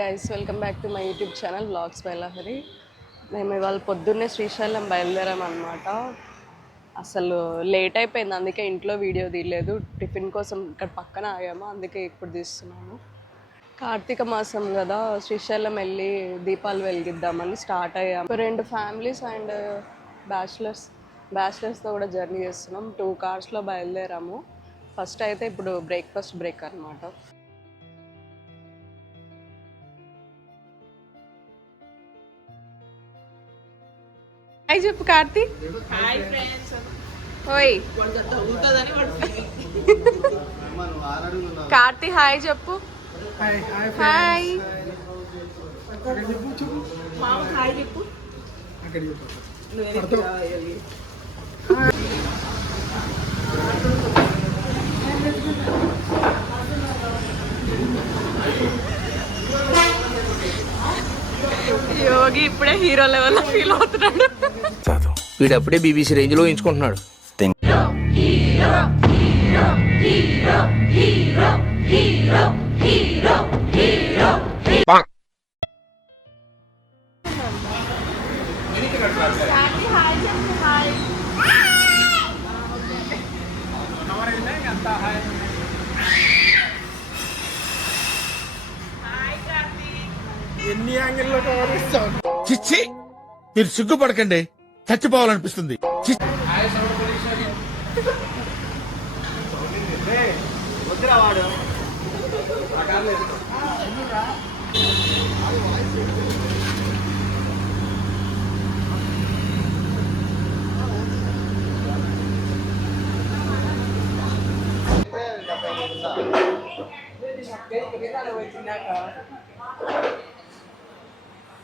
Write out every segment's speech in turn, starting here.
Guys, welcome back to my YouTube channel vlogs by Lahari. మేము ఇవాళ పొద్దున్నే శ్రీశైలం బయలుదేరాం అనమాట. అసలు లేట్ అయిపోయింది, అందుకే ఇంట్లో వీడియో తీయలేదు. టిఫిన్ కోసం ఇక్కడ పక్కన ఆగాము, అందుకే ఇప్పుడు తీస్తున్నాము. కార్తీక మాసం కదా, శ్రీశైలం వెళ్ళి దీపాలు వెలిగిద్దామని స్టార్ట్ అయ్యాము. 2 ఫ్యామిలీస్ అండ్ బ్యాచిలర్స్తో కూడా జర్నీ చేస్తున్నాం. 2 కార్స్లో బయలుదేరాము. ఫస్ట్ అయితే ఇప్పుడు బ్రేక్ఫాస్ట్ బ్రేక్ అనమాట. హాయ్ చెప్పు కార్తీ. Hi friends. ఓయ్ ఉంటదని కార్తీ హాయ్ చెప్పు. హాయ్ మామ హాయ్ చెప్పు. యోగి ఇప్పుడే హీరో లెవెల్లో ఫీల్ అవుతున్నాడు. వీడప్పుడే బీబీసీ రేంజ్ లో ఎంచుకుంటున్నాడు. ఎన్ని యాంగిల్లో కవర్ ఇస్తాం. చిచ్చి, మీరు సిగ్గుపడకండి, చచ్చిపోవాలనిపిస్తుంది.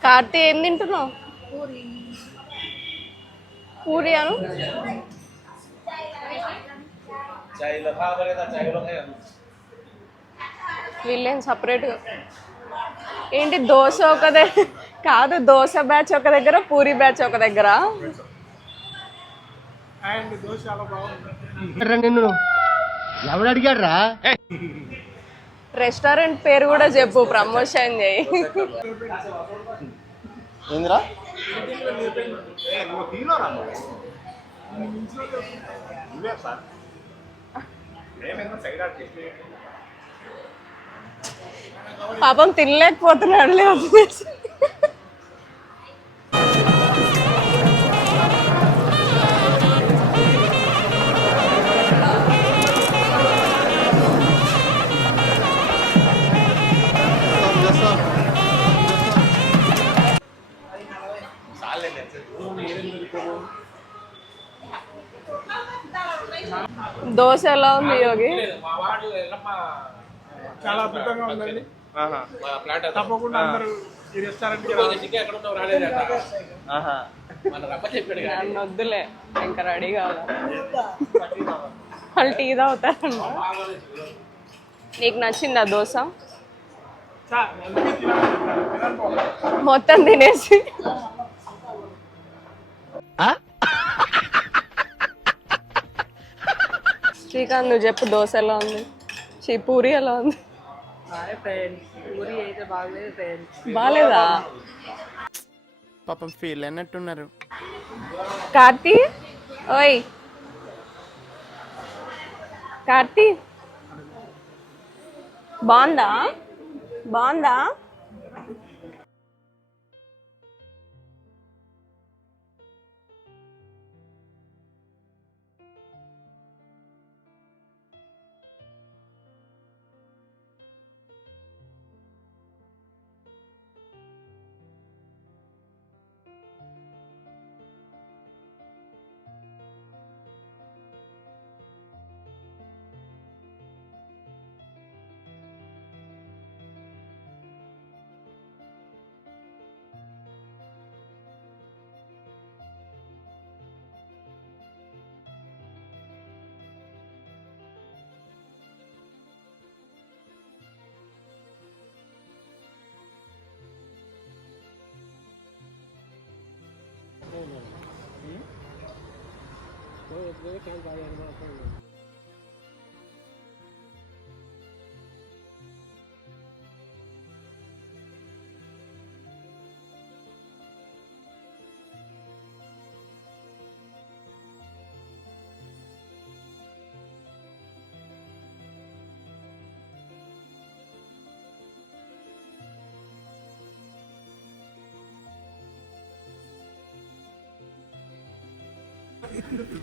కార్తీ ఏం తింటున్నావు? పూరి అను. వీళ్ళేం సపరేట్గా ఏంటి? దోశ ఒక దగ్గర కాదు, దోశ బ్యాచ్ ఒక దగ్గర, పూరి బ్యాచ్ ఒక దగ్గర. అండ్ దోశ చాలా బాగుంది. నిన్ను ఎవడు అడిగాడు రా? రెస్టారెంట్ పేరు కూడా చెప్పు, ప్రమోషన్ చేయి. ఏందిరా? పాపం తినలేకపోతున్నాడు. దోశ ఎలా ఉంది యోగి? చాలా అద్భుతంగా ఉందండి. తప్పకుండా అందరూ ఈ రెస్టారెంట్ నన్ను వద్దులే, ఇంకా రెడీ కావాలి. వాళ్ళు టీ తాగుతారంట. నీకు నచ్చిందా దోశ? మొత్తం తినేసి శ్రీకాంత్ నువ్వు చెప్పు, దోశ ఎలా ఉంది? పూరి ఎలా ఉంది? పూరి అయితే బాగలేదు ఫ్రెండ్స్. బాగాలేదా? పాపం ఫీల్ అయినట్టున్నారు. కార్తీ ఓయ్ కార్తీ, బాగుందా? బాగుందా?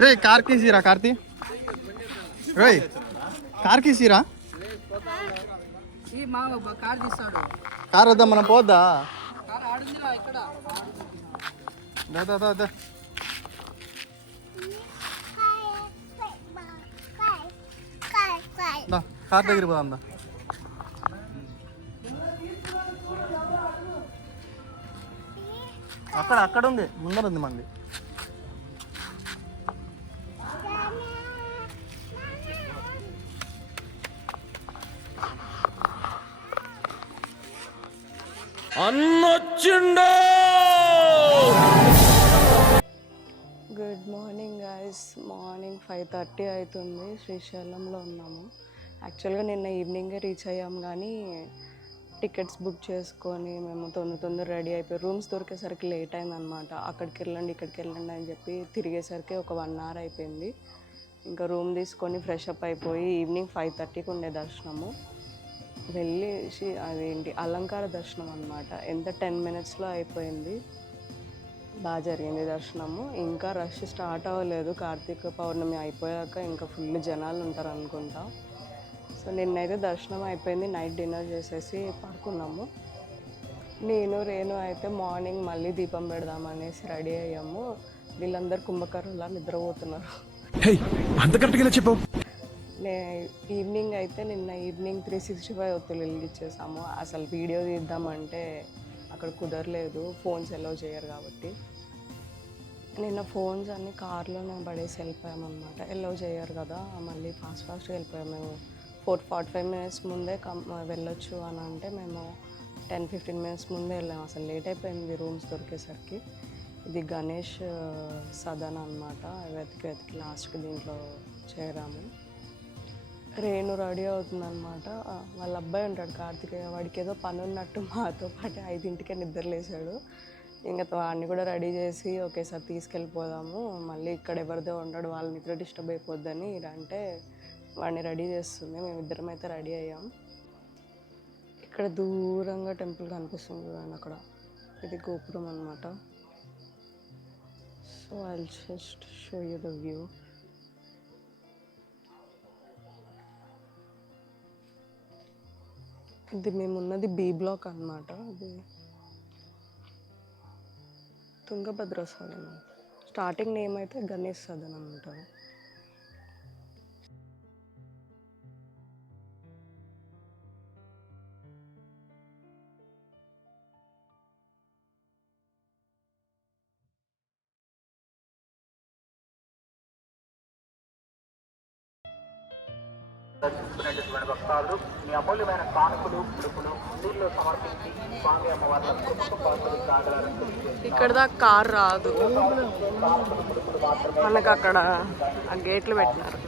రే కార్ కీసిరా కార్తీ రే కార్ కీసిరా ఈ మా కార్ తీస్తాడు కార్ వద్దా మనం పోద్దా కార్ ఆడుందిరా ఇక్కడ దా కార్ దగ్గర పోదాం దా అక్కడ ఉంది ముందర ఉంది మంది అన్నొచ్చిండో. Good morning guys. మార్నింగ్ 5:30 అవుతుంది. శ్రీశైలంలో ఉన్నాము. యాక్చువల్గా నిన్న ఈవినింగే రీచ్ అయ్యాము, కానీ టికెట్స్ బుక్ చేసుకొని మేము తొందర రెడీ అయిపోయి రూమ్స్ దొరికేసరికి లేట్ అయిందనమాట. అక్కడికి వెళ్ళండి ఇక్కడికి వెళ్ళండి అని చెప్పి తిరిగేసరికి ఒక 1 hour అయిపోయింది. ఇంకా రూమ్ తీసుకొని ఫ్రెష్ అప్ అయిపోయి ఈవినింగ్ 5:30కి ఉండే దర్శనము. వెళ్ళేసి అదేంటి అలంకార దర్శనం అనమాట. ఎంత 10 minutesలో అయిపోయింది. బాగా జరిగింది దర్శనము. ఇంకా రష్ స్టార్ట్ అవ్వలేదు. కార్తీక పౌర్ణమి అయిపోయాక ఇంకా ఫుల్ జనాలు ఉంటారు అనుకుంటా. సో నిన్నైతే దర్శనం అయిపోయింది. నైట్ డిన్నర్ చేసేసి పడుకున్నాము. నేను రేణు అయితే మార్నింగ్ మళ్ళీ దీపం పెడదామనేసి రెడీ అయ్యాము. వీళ్ళందరూ కుంభకర్ణలా నిద్రపోతున్నారు. అంత కరెక్ట్గా చెప్పావు. ఈవినింగ్ అయితే నిన్న ఈవినింగ్ 365 ఒత్తులు వెలిగించేసాము. అసలు వీడియో తీద్దామంటే అక్కడ కుదరలేదు, ఫోన్స్ ఎలో చేయరు కాబట్టి. నిన్న ఫోన్స్ అన్నీ కార్లోనే పడేసి వెళ్ళిపోయామన్నమాట. ఎలో చేయరు కదా, మళ్ళీ ఫాస్ట్గా వెళ్ళిపోయాము. మేము 4-45 minutes ముందే వెళ్ళొచ్చు అని అంటే మేము 10-15 minutes ముందే వెళ్ళాము. అసలు లేట్ అయిపోయింది రూమ్స్ దొరికేసరికి. ఇది గణేష్ సదన్ అనమాట. వెతికి లాస్ట్కి దీంట్లో చేరాము. రేణు రెడీ అవుతుందన్నమాట. వాళ్ళ అబ్బాయి ఉంటాడు కార్తికేయ, వాడికి ఏదో పని ఉన్నట్టు మాతో పాటు 5ంటికే నిద్రలేసాడు. ఇంకా వాడిని కూడా రెడీ చేసి ఒకేసారి తీసుకెళ్ళిపోదాము, మళ్ళీ ఇక్కడ ఎవరిదో ఉండడు, వాళ్ళ నిద్ర డిస్టర్బ్ అయిపోద్దని అంటే వాడిని రెడీ చేస్తుంది. మేమిద్దరం అయితే రెడీ అయ్యాం. ఇక్కడ దూరంగా టెంపుల్ కనిపిస్తుంది చూడండి, అక్కడ ఇది గోపురం అనమాట. So I will just show you the view. ఇది మేమున్నది B బ్లాక్ అనమాట. అది తుంగభద్ర సదన్. స్టార్టింగ్ నేమ్ అయితే గణేష్ సదన్ అనమాట. దర్శించుకునేటటువంటి భక్తాదులు మీ అమూల్యమైన కానుకలు పిలుపులు నీళ్ళు సమర్పించి స్వామి అమ్మవార్ల కృపకు పాత్రలు కాగలరని ఇక్కడ దాకా కార్ రాదు, మనకు అక్కడ ఆ గేట్లు పెట్టినారు.